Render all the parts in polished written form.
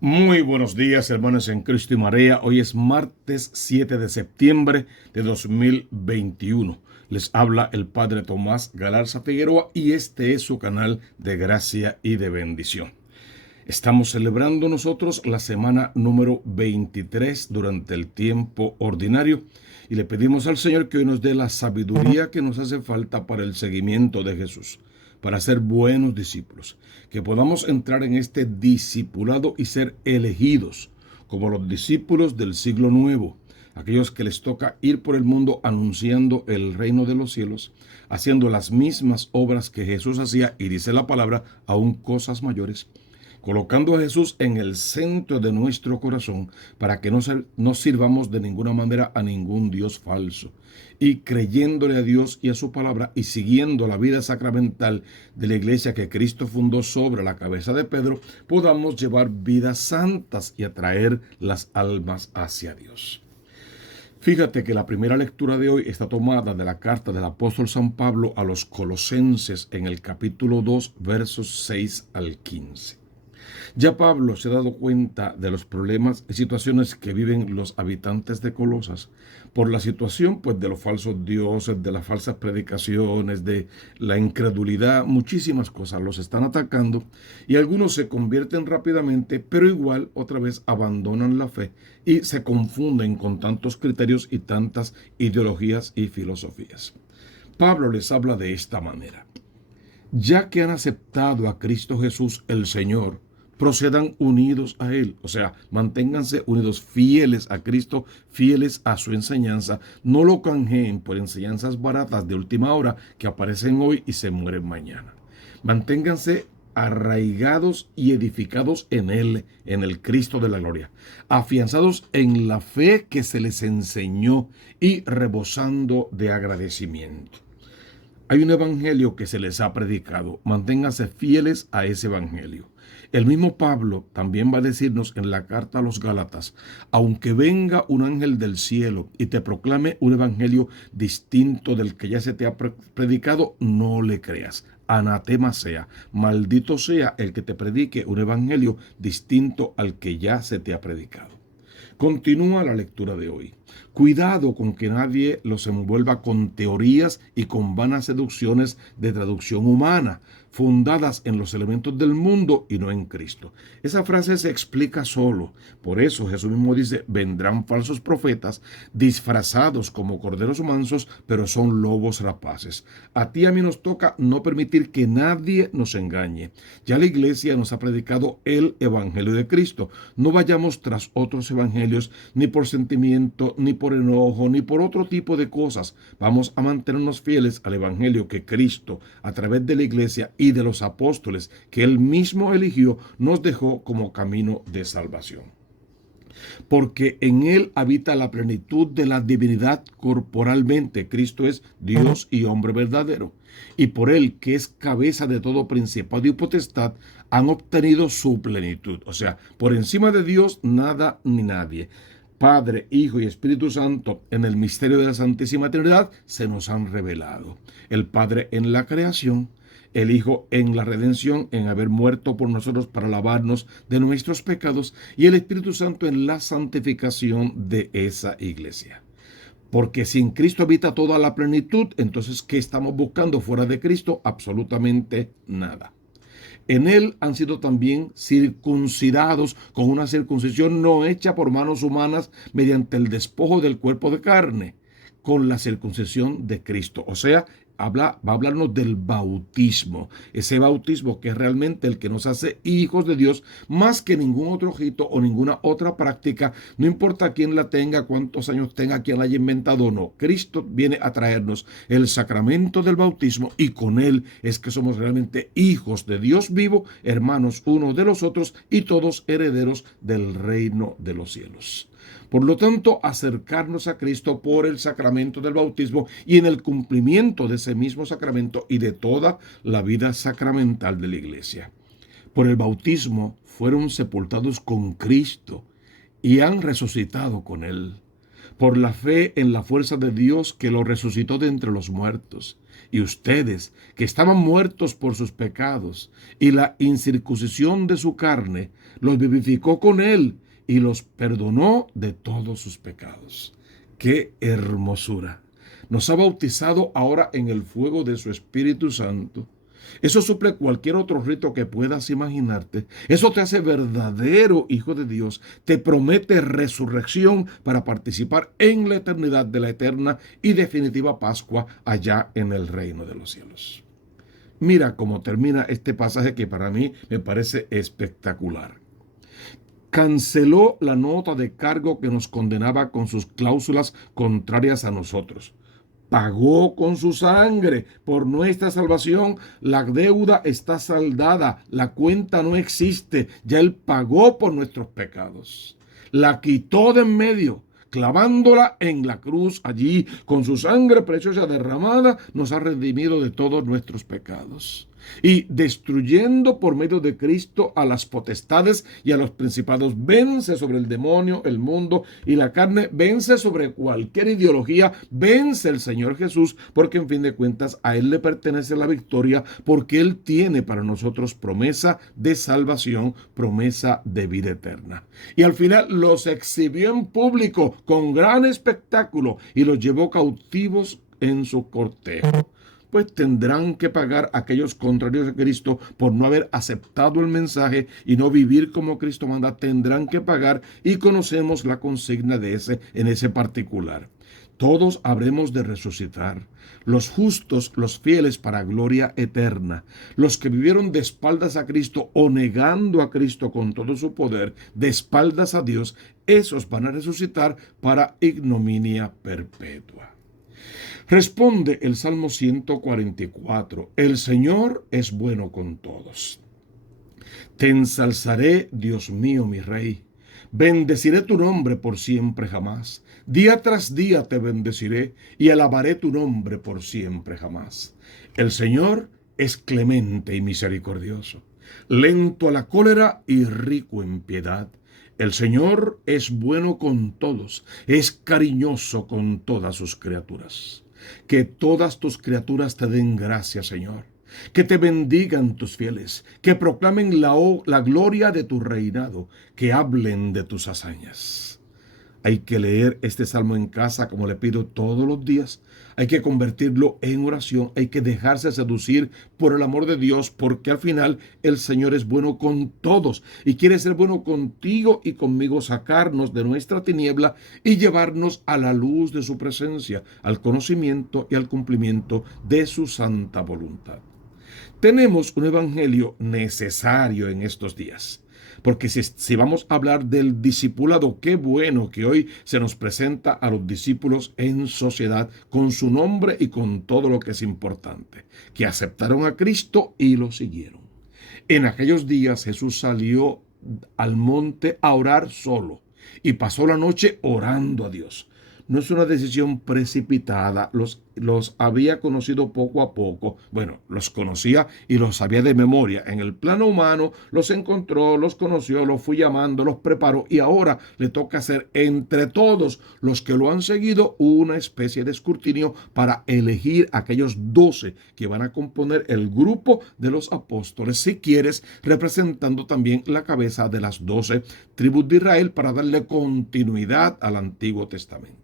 Muy buenos días, hermanos en Cristo y María. Hoy es martes 7 de septiembre de 2021. Les habla el Padre Tomás Galarza Figueroa y este es su canal de gracia y de bendición. Estamos celebrando nosotros la semana número 23 durante el tiempo ordinario y le pedimos al Señor que hoy nos dé la sabiduría que nos hace falta para el seguimiento de Jesús, para ser buenos discípulos, que podamos entrar en este discipulado y ser elegidos como los discípulos del siglo nuevo, aquellos que les toca ir por el mundo anunciando el reino de los cielos, haciendo las mismas obras que Jesús hacía, y dice la palabra, aún cosas mayores, colocando a Jesús en el centro de nuestro corazón para que no sirvamos de ninguna manera a ningún Dios falso, y creyéndole a Dios y a su palabra y siguiendo la vida sacramental de la iglesia que Cristo fundó sobre la cabeza de Pedro, podamos llevar vidas santas y atraer las almas hacia Dios. Fíjate que la primera lectura de hoy está tomada de la carta del apóstol San Pablo a los Colosenses en el capítulo 2, versos 6 al 15. Ya Pablo se ha dado cuenta de los problemas y situaciones que viven los habitantes de Colosas por la situación, pues, de los falsos dioses, de las falsas predicaciones, de la incredulidad. Muchísimas cosas los están atacando y algunos se convierten rápidamente, pero igual otra vez abandonan la fe y se confunden con tantos criterios y tantas ideologías y filosofías. Pablo les habla de esta manera: ya que han aceptado a Cristo Jesús el Señor, procedan unidos a Él. O sea, manténganse unidos, fieles a Cristo, fieles a su enseñanza. No lo canjeen por enseñanzas baratas de última hora que aparecen hoy y se mueren mañana. Manténganse arraigados y edificados en Él, en el Cristo de la gloria, afianzados en la fe que se les enseñó y rebosando de agradecimiento. Hay un evangelio que se les ha predicado. Manténganse fieles a ese evangelio. El mismo Pablo también va a decirnos en la carta a los Gálatas: aunque venga un ángel del cielo y te proclame un evangelio distinto del que ya se te ha predicado, no le creas. Anatema sea, maldito sea el que te predique un evangelio distinto al que ya se te ha predicado. Continúa la lectura de hoy. Cuidado con que nadie los envuelva con teorías y con vanas seducciones de traducción humana, fundadas en los elementos del mundo y no en Cristo. Esa frase se explica solo. Por eso Jesús mismo dice: vendrán falsos profetas disfrazados como corderos mansos, pero son lobos rapaces. A ti y a mí nos toca no permitir que nadie nos engañe. Ya la iglesia nos ha predicado el evangelio de Cristo. No vayamos tras otros evangelios, ni por sentimiento, ni por enojo, ni por otro tipo de cosas. Vamos a mantenernos fieles al evangelio que Cristo, a través de la iglesia y de los apóstoles que Él mismo eligió, nos dejó como camino de salvación. Porque en Él habita la plenitud de la divinidad corporalmente. Cristo es Dios y hombre verdadero. Y por Él, que es cabeza de todo principado y potestad, han obtenido su plenitud. O sea, por encima de Dios, nada ni nadie. Padre, Hijo y Espíritu Santo, en el misterio de la Santísima Trinidad, se nos han revelado. El Padre en la creación, el Hijo en la redención, en haber muerto por nosotros para lavarnos de nuestros pecados, y el Espíritu Santo en la santificación de esa iglesia. Porque sin Cristo habita toda la plenitud, entonces, ¿qué estamos buscando fuera de Cristo? Absolutamente nada. En Él han sido también circuncidados con una circuncisión no hecha por manos humanas mediante el despojo del cuerpo de carne, con la circuncisión de Cristo. O sea, va a hablarnos del bautismo, ese bautismo que es realmente el que nos hace hijos de Dios, más que ningún otro rito o ninguna otra práctica, no importa quién la tenga, cuántos años tenga, quién la haya inventado o no. Cristo viene a traernos el sacramento del bautismo y con él es que somos realmente hijos de Dios vivo, hermanos unos de los otros y todos herederos del reino de los cielos. Por lo tanto, acercarnos a Cristo por el sacramento del bautismo y en el cumplimiento de ese mismo sacramento y de toda la vida sacramental de la iglesia. Por el bautismo fueron sepultados con Cristo y han resucitado con Él. por la fe en la fuerza de Dios que lo resucitó de entre los muertos. Y ustedes, que estaban muertos por sus pecados y la incircuncisión de su carne, los vivificó con él y los perdonó de todos sus pecados. ¡Qué hermosura! Nos ha bautizado ahora en el fuego de su Espíritu Santo. Eso suple cualquier otro rito que puedas imaginarte. Eso te hace verdadero hijo de Dios. Te promete resurrección para participar en la eternidad de la eterna y definitiva Pascua allá en el reino de los cielos. Mira cómo termina este pasaje que para mí me parece espectacular. Canceló la nota de cargo que nos condenaba con sus cláusulas contrarias a nosotros. Pagó con su sangre por nuestra salvación. La deuda está saldada. La cuenta no existe. Ya Él pagó por nuestros pecados. La quitó de en medio, clavándola en la cruz allí. Con su sangre preciosa derramada, nos ha redimido de todos nuestros pecados. Y destruyendo por medio de Cristo a las potestades y a los principados, vence sobre el demonio, el mundo y la carne, vence sobre cualquier ideología, vence el Señor Jesús, porque en fin de cuentas a Él le pertenece la victoria, porque Él tiene para nosotros promesa de salvación, promesa de vida eterna. Y al final los exhibió en público con gran espectáculo y los llevó cautivos en su cortejo. Pues tendrán que pagar aquellos contrarios a Cristo por no haber aceptado el mensaje y no vivir como Cristo manda. Tendrán que pagar, y conocemos la consigna de en ese particular. Todos habremos de resucitar, los justos, los fieles para gloria eterna. Los que vivieron de espaldas a Cristo o negando a Cristo con todo su poder, de espaldas a Dios, esos van a resucitar para ignominia perpetua. Responde el Salmo 144. El Señor es bueno con todos. Te ensalzaré, Dios mío, mi Rey. Bendeciré tu nombre por siempre jamás. Día tras día te bendeciré y alabaré tu nombre por siempre jamás. El Señor es clemente y misericordioso, lento a la cólera y rico en piedad. El Señor es bueno con todos, es cariñoso con todas sus criaturas. Que todas tus criaturas te den gracias, Señor. Que te bendigan tus fieles, que proclamen la gloria de tu reinado, que hablen de tus hazañas. Hay que leer este salmo en casa, como le pido todos los días. Hay que convertirlo en oración. Hay que dejarse seducir por el amor de Dios, porque al final el Señor es bueno con todos y quiere ser bueno contigo y conmigo, sacarnos de nuestra tiniebla y llevarnos a la luz de su presencia, al conocimiento y al cumplimiento de su santa voluntad. Tenemos un evangelio necesario en estos días. Porque si vamos a hablar del discipulado, qué bueno que hoy se nos presenta a los discípulos en sociedad con su nombre y con todo lo que es importante, que aceptaron a Cristo y lo siguieron. En aquellos días Jesús salió al monte a orar solo y pasó la noche orando a Dios. No es una decisión precipitada, los había conocido poco a poco. Bueno, los conocía y los sabía de memoria. En el plano humano los encontró, los conoció, los fue llamando, los preparó y ahora le toca hacer entre todos los que lo han seguido una especie de escrutinio para elegir aquellos 12 que van a componer el grupo de los apóstoles, si quieres, representando también la cabeza de las 12 tribus de Israel para darle continuidad al Antiguo Testamento.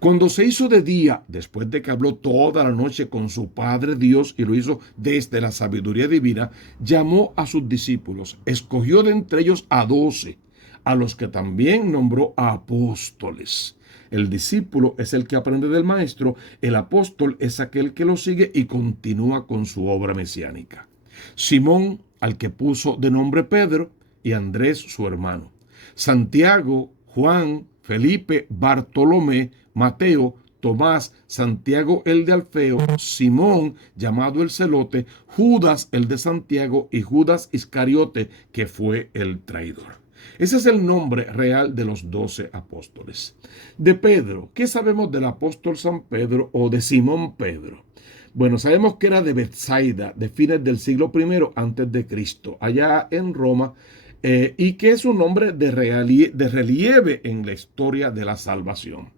Cuando se hizo de día, después de que habló toda la noche con su Padre Dios y lo hizo desde la sabiduría divina, llamó a sus discípulos, escogió de entre ellos a 12, a los que también nombró apóstoles. El discípulo es el que aprende del maestro, el apóstol es aquel que lo sigue y continúa con su obra mesiánica. Simón, al que puso de nombre Pedro, y Andrés su hermano. Santiago, Juan, Felipe, Bartolomé, Mateo, Tomás, Santiago el de Alfeo, Simón, llamado el Celote, Judas el de Santiago y Judas Iscariote, que fue el traidor. Ese es el nombre real de los 12 apóstoles. De Pedro, ¿qué sabemos del apóstol San Pedro o de Simón Pedro? Bueno, sabemos que era de Betsaida, de fines del siglo I antes de Cristo, allá en Roma, y que es un nombre de relieve en la historia de la salvación.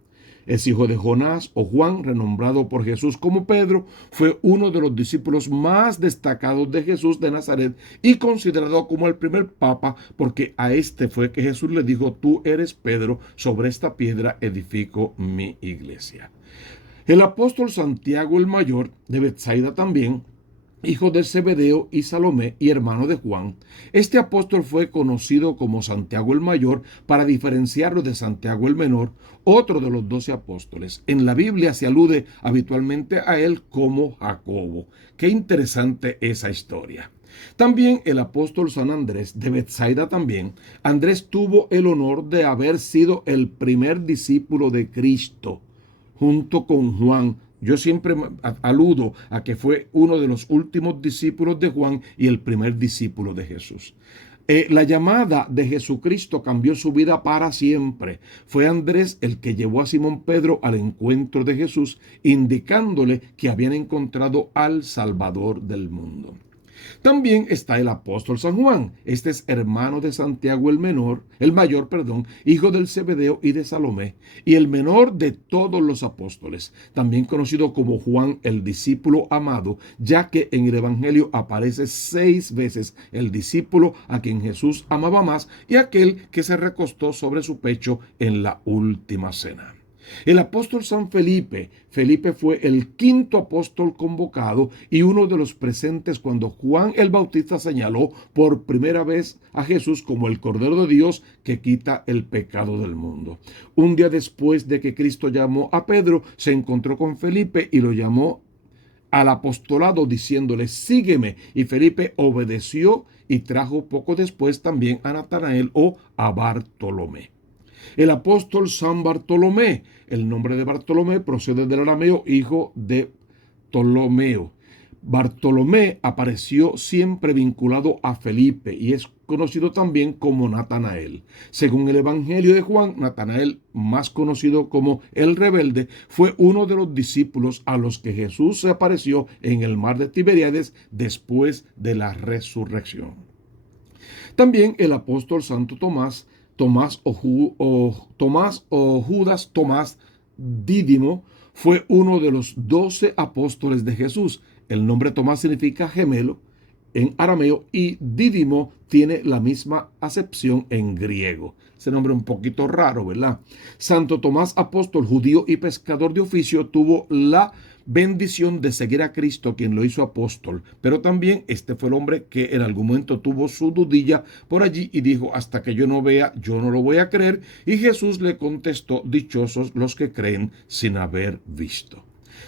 Es hijo de Jonás o Juan, renombrado por Jesús como Pedro. Fue uno de los discípulos más destacados de Jesús de Nazaret y considerado como el primer papa, porque a este fue que Jesús le dijo: tú eres Pedro, sobre esta piedra edifico mi iglesia. El apóstol Santiago el mayor, de Betsaida también, hijo de Zebedeo y Salomé y hermano de Juan. Este apóstol fue conocido como Santiago el Mayor para diferenciarlo de Santiago el Menor, otro de los 12 apóstoles. En la Biblia se alude habitualmente a él como Jacobo. Qué interesante esa historia. También el apóstol San Andrés, de Betsaida también. Andrés tuvo el honor de haber sido el primer discípulo de Cristo, junto con Juan. Yo siempre aludo a que fue uno de los últimos discípulos de Juan y el primer discípulo de Jesús. La llamada de Jesucristo cambió su vida para siempre. Fue Andrés el que llevó a Simón Pedro al encuentro de Jesús, indicándole que habían encontrado al Salvador del mundo. También está el apóstol San Juan. Este es hermano de Santiago el mayor, hijo del Zebedeo y de Salomé, y el menor de todos los apóstoles, también conocido como Juan el discípulo amado, ya que en el Evangelio aparece 6 veces el discípulo a quien Jesús amaba más y aquel que se recostó sobre su pecho en la última cena. El apóstol San Felipe. Felipe fue el 5º apóstol convocado y uno de los presentes cuando Juan el Bautista señaló por primera vez a Jesús como el Cordero de Dios que quita el pecado del mundo. Un día después de que Cristo llamó a Pedro, se encontró con Felipe y lo llamó al apostolado diciéndole: sígueme. Y Felipe obedeció y trajo poco después también a Natanael o a Bartolomé. El apóstol San Bartolomé. El nombre de Bartolomé procede del arameo hijo de Ptolomeo. Bartolomé apareció siempre vinculado a Felipe y es conocido también como Natanael. Según el Evangelio de Juan, Natanael, más conocido como el rebelde, fue uno de los discípulos a los que Jesús se apareció en el mar de Tiberíades después de la resurrección. También el apóstol Santo Tomás Judas Tomás Dídimo, fue uno de los 12 apóstoles de Jesús. El nombre Tomás significa gemelo en arameo y Dídimo tiene la misma acepción en griego. Ese nombre un poquito raro, ¿verdad? Santo Tomás, apóstol judío y pescador de oficio, tuvo la bendición de seguir a Cristo, quien lo hizo apóstol, pero también este fue el hombre que en algún momento tuvo su dudilla por allí y dijo: hasta que yo no vea, yo no lo voy a creer. Y Jesús le contestó: dichosos los que creen sin haber visto.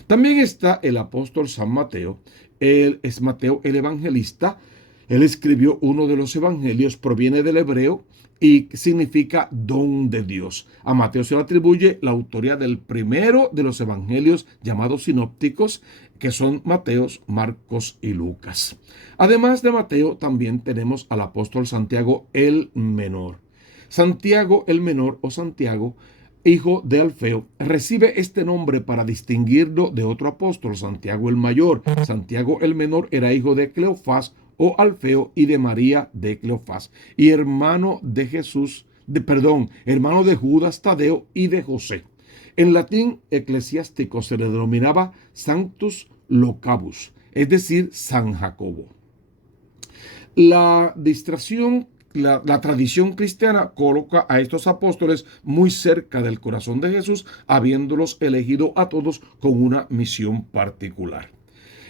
También está el apóstol San Mateo. Él es Mateo el evangelista. Él escribió uno de los evangelios, proviene del hebreo y significa don de Dios. A Mateo se le atribuye la autoría del primero de los evangelios llamados sinópticos, que son Mateos, Marcos y Lucas. Además de Mateo, también tenemos al apóstol Santiago el menor. Santiago el menor o Santiago, hijo de Alfeo, recibe este nombre para distinguirlo de otro apóstol, Santiago el mayor. Santiago el menor era hijo de Cleofás o Alfeo y de María de Cleofás, y hermano de hermano de Judas Tadeo y de José. En latín eclesiástico se le denominaba Sanctus Locavus, es decir, San Jacobo. La tradición cristiana coloca a estos apóstoles muy cerca del corazón de Jesús, habiéndolos elegido a todos con una misión particular.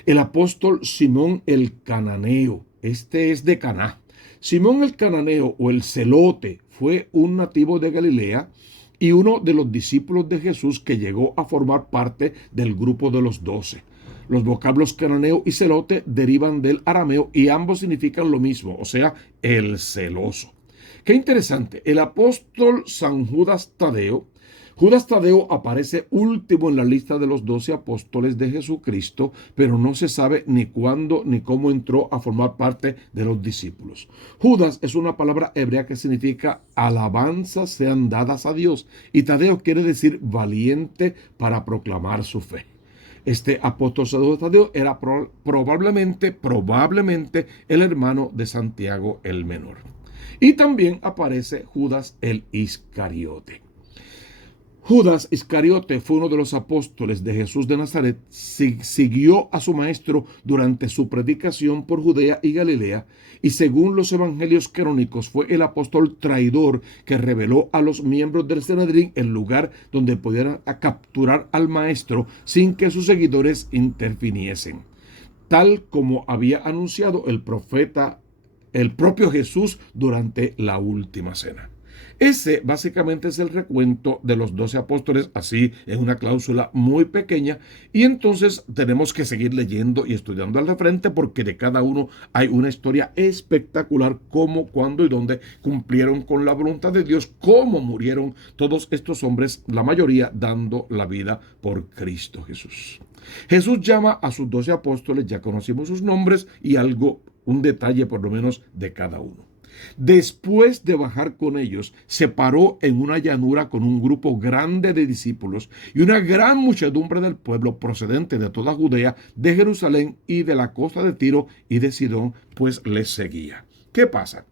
El apóstol Simón el Cananeo, este es de Caná. Simón el Cananeo o el Celote fue un nativo de Galilea y uno de los discípulos de Jesús que llegó a formar parte del grupo de los 12. Los vocablos cananeo y celote derivan del arameo y ambos significan lo mismo, o sea, el celoso. Qué interesante, el apóstol San Judas Tadeo aparece último en la lista de los 12 apóstoles de Jesucristo, pero no se sabe ni cuándo ni cómo entró a formar parte de los discípulos. Judas es una palabra hebrea que significa alabanzas sean dadas a Dios, y Tadeo quiere decir valiente para proclamar su fe. Este apóstol Tadeo era probablemente el hermano de Santiago el menor. Y también aparece Judas el Iscariote. Judas Iscariote fue uno de los apóstoles de Jesús de Nazaret, siguió a su maestro durante su predicación por Judea y Galilea, y según los evangelios canónicos fue el apóstol traidor que reveló a los miembros del Sanedrín el lugar donde pudieran capturar al maestro sin que sus seguidores interviniesen, tal como había anunciado el profeta, el propio Jesús durante la última cena. Ese básicamente es el recuento de los 12 apóstoles, así en una cláusula muy pequeña, y entonces tenemos que seguir leyendo y estudiando al de frente porque de cada uno hay una historia espectacular, cómo, cuándo y dónde cumplieron con la voluntad de Dios, cómo murieron todos estos hombres, la mayoría dando la vida por Cristo Jesús. Jesús llama a sus 12 apóstoles, ya conocimos sus nombres y un detalle por lo menos de cada uno. Después de bajar con ellos, se paró en una llanura con un grupo grande de discípulos y una gran muchedumbre del pueblo procedente de toda Judea, de Jerusalén y de la costa de Tiro y de Sidón, pues les seguía. ¿Qué pasa?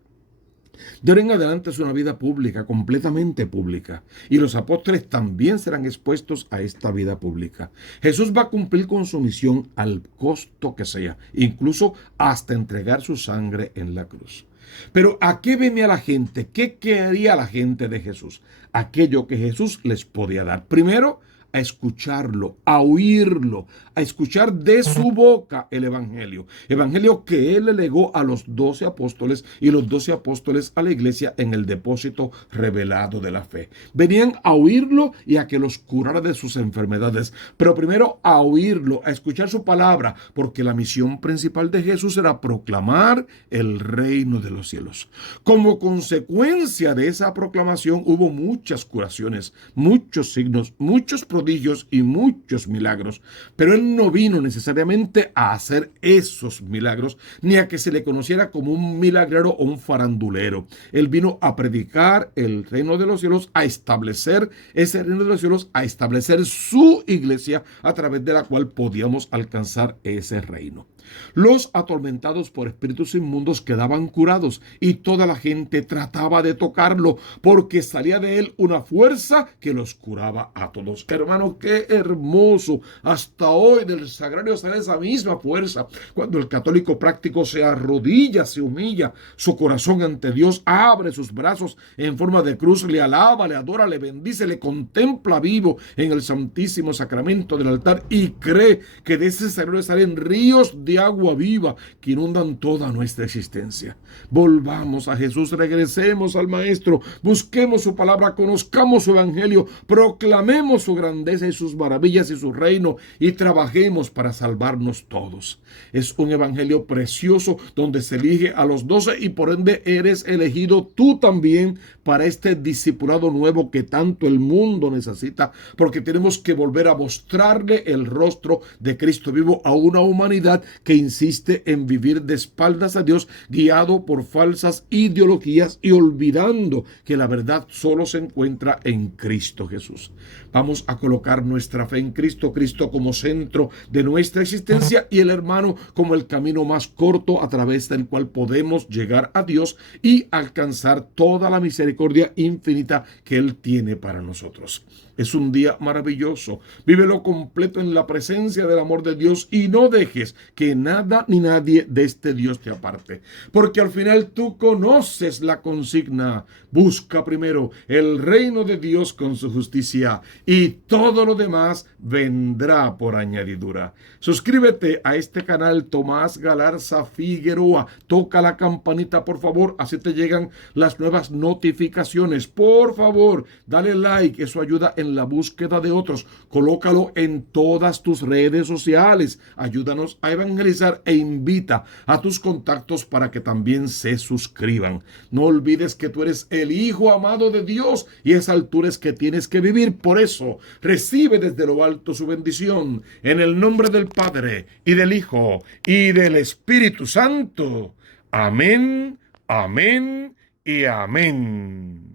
De ahora en adelante es una vida pública, completamente pública. Y los apóstoles también serán expuestos a esta vida pública. Jesús va a cumplir con su misión al costo que sea, incluso hasta entregar su sangre en la cruz. Pero ¿a qué venía la gente? ¿Qué quería la gente de Jesús? Aquello que Jesús les podía dar. Primero, a escucharlo, a oírlo, a escuchar de su boca el evangelio. Evangelio que él le legó a los 12 apóstoles y los 12 apóstoles a la iglesia en el depósito revelado de la fe. Venían a oírlo y a que los curara de sus enfermedades. Pero primero a oírlo, a escuchar su palabra, porque la misión principal de Jesús era proclamar el reino de los cielos. Como consecuencia de esa proclamación hubo muchas curaciones, muchos signos, muchos prodigios y muchos milagros, pero él no vino necesariamente a hacer esos milagros, ni a que se le conociera como un milagrero o un farandulero. Él vino a predicar el reino de los cielos, a establecer ese reino de los cielos, a establecer su iglesia a través de la cual podíamos alcanzar ese reino. Los atormentados por espíritus inmundos quedaban curados y toda la gente trataba de tocarlo porque salía de él una fuerza que los curaba a todos. Hermano, qué hermoso. Hasta hoy del sagrario sale esa misma fuerza. Cuando el católico práctico se arrodilla, se humilla, su corazón ante Dios, abre sus brazos en forma de cruz, le alaba, le adora, le bendice, le contempla vivo en el santísimo sacramento del altar y cree que de ese sagrario salen ríos de agua viva que inundan toda nuestra existencia. Volvamos a Jesús, regresemos al Maestro, busquemos su palabra, conozcamos su evangelio, proclamemos su grandeza y sus maravillas y su reino y trabajemos para salvarnos todos. Es un evangelio precioso donde se elige a los 12 y por ende eres elegido tú también para este discipulado nuevo que tanto el mundo necesita, porque tenemos que volver a mostrarle el rostro de Cristo vivo a una humanidad que insiste en vivir de espaldas a Dios, guiado por falsas ideologías y olvidando que la verdad solo se encuentra en Cristo Jesús. Vamos a colocar nuestra fe en Cristo, Cristo como centro de nuestra existencia y el hermano como el camino más corto a través del cual podemos llegar a Dios y alcanzar toda la misericordia infinita que Él tiene para nosotros. Es un día maravilloso. Vívelo completo en la presencia del amor de Dios y no dejes que nada ni nadie de este Dios te aparte. Porque al final tú conoces la consigna. Busca primero el reino de Dios con su justicia y todo lo demás vendrá por añadidura. Suscríbete a este canal Tomás Galarza Figueroa. Toca la campanita, por favor, así te llegan las nuevas notificaciones. Por favor, dale like, eso ayuda en la búsqueda de otros. Colócalo en todas tus redes sociales. Ayúdanos a evangelizar e invita a tus contactos para que también se suscriban. No olvides que tú eres el Hijo amado de Dios y esa altura es que tienes que vivir. Por eso, recibe desde lo alto su bendición en el nombre del Padre y del Hijo y del Espíritu Santo. Amén, amén y amén.